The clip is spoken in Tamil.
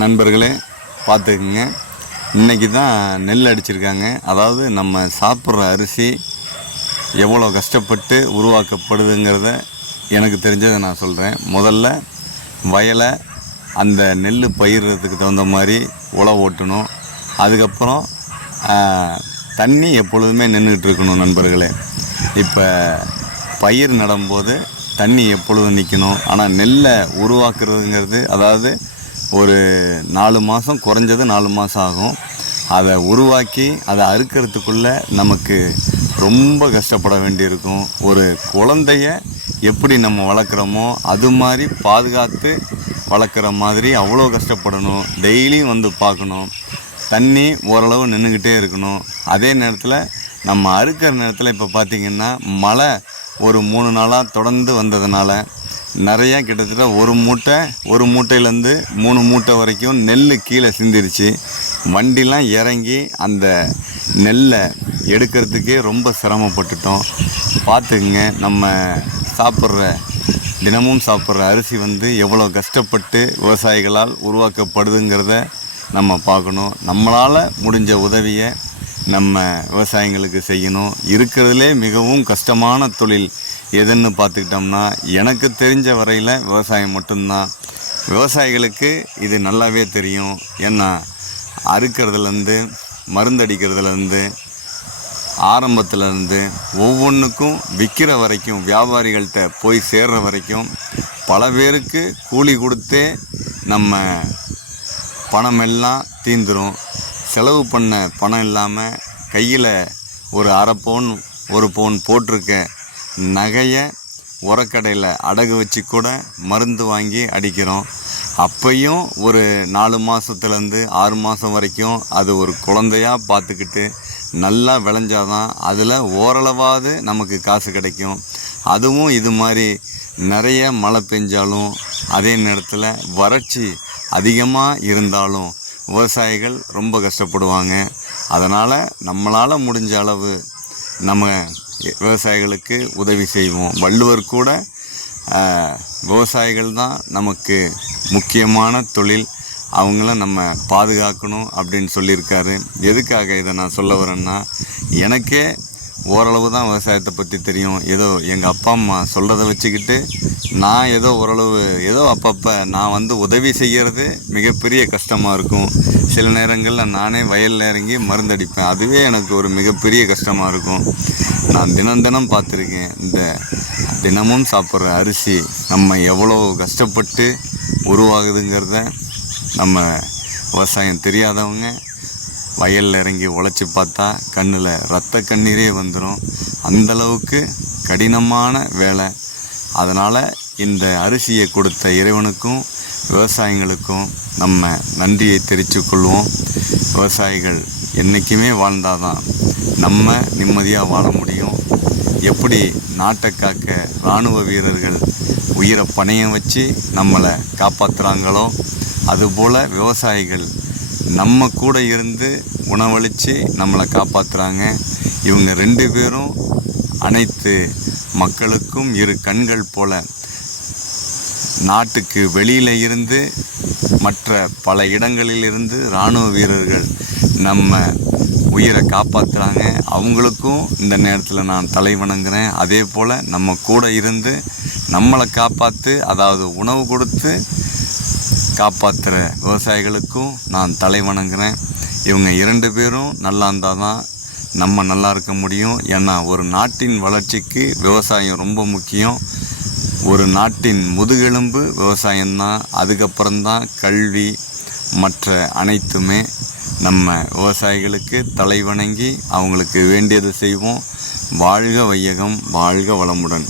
நண்பர்களே பார்த்துக்குங்க. இன்றைக்கி தான் நெல் அடிச்சிருக்காங்க. அதாவது நம்ம சாப்பிட்ற அரிசி எவ்வளோ கஷ்டப்பட்டு உருவாக்கப்படுதுங்கிறத எனக்கு தெரிஞ்சதை நான் சொல்கிறேன் முதல்ல வயலை அந்த நெல் பயிர்றதுக்கு தகுந்த மாதிரி உழவு ஓட்டணும். அதுக்கப்புறம் தண்ணி எப்பொழுதுமே நின்றுட்டு இருக்கணும் நண்பர்களே. இப்போ பயிர் நடும்போது தண்ணி எப்பொழுதும் நிற்கணும் ஆனால் நெல்லை உருவாக்குறதுங்கிறது அதாவது ஒரு நாலு மாதம் குறைஞ்சது நாலு மாதம் ஆகும். அதை உருவாக்கி அதை அறுக்கிறதுக்குள்ளே நமக்கு ரொம்ப கஷ்டப்பட வேண்டியிருக்கும். ஒரு குழந்தைய எப்படி நம்ம வளர்க்குறோமோ அது மாதிரி பாதுகாத்து வளர்க்குற மாதிரி அவ்வளோ கஷ்டப்படணும். டெய்லியும் வந்து பார்க்கணும். தண்ணி ஓரளவு நின்றுக்கிட்டே இருக்கணும். அதே நேரத்தில் நம்ம அறுக்கிற நேரத்தில் இப்போ பார்த்திங்கன்னா மழை ஒரு மூணு நாளாக தொடர்ந்து வந்ததுனால நிறையா கிட்டத்தட்ட ஒரு மூட்டை ஒரு மூட்டையிலேருந்து மூணு மூட்டை வரைக்கும் நெல் கீழே சிந்திருச்சு. வண்டிலாம் இறங்கி அந்த நெல்லை எடுக்கிறதுக்கே ரொம்ப சிரமப்பட்டுட்டோம். பார்த்துக்குங்க நம்ம சாப்பிட்ற தினமும் சாப்பிட்ற அரிசி வந்து எவ்வளோ கஷ்டப்பட்டு விவசாயிகளால் உருவாக்கப்படுதுங்கிறத நம்ம பார்க்கணும். நம்மளால் முடிஞ்ச உதவியை நம்ம விவசாயிங்களுக்கு செய்யணும். இருக்கிறதுலே மிகவும் கஷ்டமான தொழில் எதுன்னு பார்த்துக்கிட்டோம்னா எனக்கு தெரிஞ்ச வரையில் விவசாயம் மட்டும்தான். விவசாயிகளுக்கு இது நல்லாவே தெரியும். ஏன்னா அறுக்கிறதுலேருந்து மருந்தடிக்கிறதுலேருந்து ஆரம்பத்துலேருந்து ஒவ்வொன்றுக்கும் விற்கிற வரைக்கும் வியாபாரிகள்கிட்ட போய் சேர்ற வரைக்கும் பல பேருக்கு கூலி கொடுத்தே நம்ம பணமெல்லாம் தீந்துரும். செலவு பண்ண பணம் இல்லாமல் கையில் ஒரு அரை பவுன் ஒரு பவுன் போட்டிருக்க நகையை உரக்கடையில் அடகு வச்சு கூட மருந்து வாங்கி அடிக்கிறோம். அப்பையும் ஒரு நாலு மாதத்துலேருந்து ஆறு மாதம் வரைக்கும் அது ஒரு குழந்தையாக பார்த்துக்கிட்டு நல்லா விளைஞ்சாதான் அதில் ஓரளவாவது நமக்கு காசு கிடைக்கும். அதுவும் இது மாதிரி நிறைய மழை பெஞ்சாலும் அதே நேரத்தில் வறட்சி அதிகமாக இருந்தாலும் விவசாயிகள் ரொம்ப கஷ்டப்படுவாங்க. அதனால் நம்மளால் முடிஞ்ச அளவு நம்ம விவசாயிகளுக்கு உதவி செய்வோம். வள்ளுவர் கூட விவசாயிகள் தான் நமக்கு முக்கியமான தொழில். அவங்கள நம்ம பாதுகாக்கணும் அப்படின்னு சொல்லியிருக்காரு. எதுக்காக இதை நான் சொல்ல வரேன்னா எனக்கே ஓரளவு தான் விவசாயத்தை பற்றி தெரியும். ஏதோ எங்கள் அப்பா அம்மா சொல்கிறத வச்சுக்கிட்டு நான் ஏதோ ஓரளவு ஏதோ அப்பப்போ நான் வந்து உதவி செய்கிறது மிகப்பெரிய கஷ்டமாக இருக்கும். சில நேரங்களில் நானே வயலில் இறங்கி மருந்தடிப்பேன் அதுவே எனக்கு ஒரு மிகப்பெரிய கஷ்டமாக இருக்கும். நான் தினம் தினம் பார்த்துருக்கேன். இந்த தினமும் சாப்பிட்ற அரிசி நம்ம எவ்வளோ கஷ்டப்பட்டு உருவாகுதுங்கிறத நம்ம விவசாயம் தெரியாதவங்க வயலில் இறங்கி உழைச்சி பார்த்தா கண்ணில் ரத்த கண்ணீரே வந்துடும் அந்தளவுக்கு கடினமான வேலை. அதனால் இந்த அரிசியை கொடுத்த இறைவனுக்கும் விவசாயிகளுக்கும் நம்ம நன்றியை தெரிவித்துக்கொள்வோம் விவசாயிகள் என்றைக்குமே வாழ்ந்தாதான் நம்ம நிம்மதியாக வாழ முடியும். எப்படி நாட்டை காக்க இராணுவ வீரர்கள் உயிரை பணையம் வச்சு நம்மளை காப்பாற்றுறாங்களோ அதுபோல் விவசாயிகள் நம்ம கூட இருந்து உணவளித்து நம்மளை காப்பாற்றுறாங்க இவங்க ரெண்டு பேரும் அனைத்து மக்களுக்கும் இரு கண்கள் போல நாட்டுக்கு வெளியில் இருந்து மற்ற பல இடங்களில் இருந்து இராணுவ வீரர்கள் நம்ம உயிரை காப்பாற்றுறாங்க அவங்களுக்கும் இந்த நேரத்தில் நான் தலை வணங்குறேன். அதே போல் நம்ம கூட இருந்து நம்மளை காப்பாற்று அதாவது உணவு கொடுத்து காப்பாற்றுற விவசாயிகளுக்கும் நான் தலை வணங்குறேன். இவங்க இரண்டு பேரும் நல்லா இருந்தால் தான் நம்ம நல்லா இருக்க முடியும். ஏன்னா ஒரு நாட்டின் வளர்ச்சிக்கு விவசாயம் ரொம்ப முக்கியம். ஒரு நாட்டின் முதுகெலும்பு விவசாயம்தான் அதுக்கப்புறம்தான் கல்வி மற்ற அனைத்துமே. நம்ம விவசாயிகளுக்கு தலை வணங்கி அவங்களுக்கு வேண்டியதை செய்வோம். வாழ்க வையகம் வாழ்க வளமுடன்.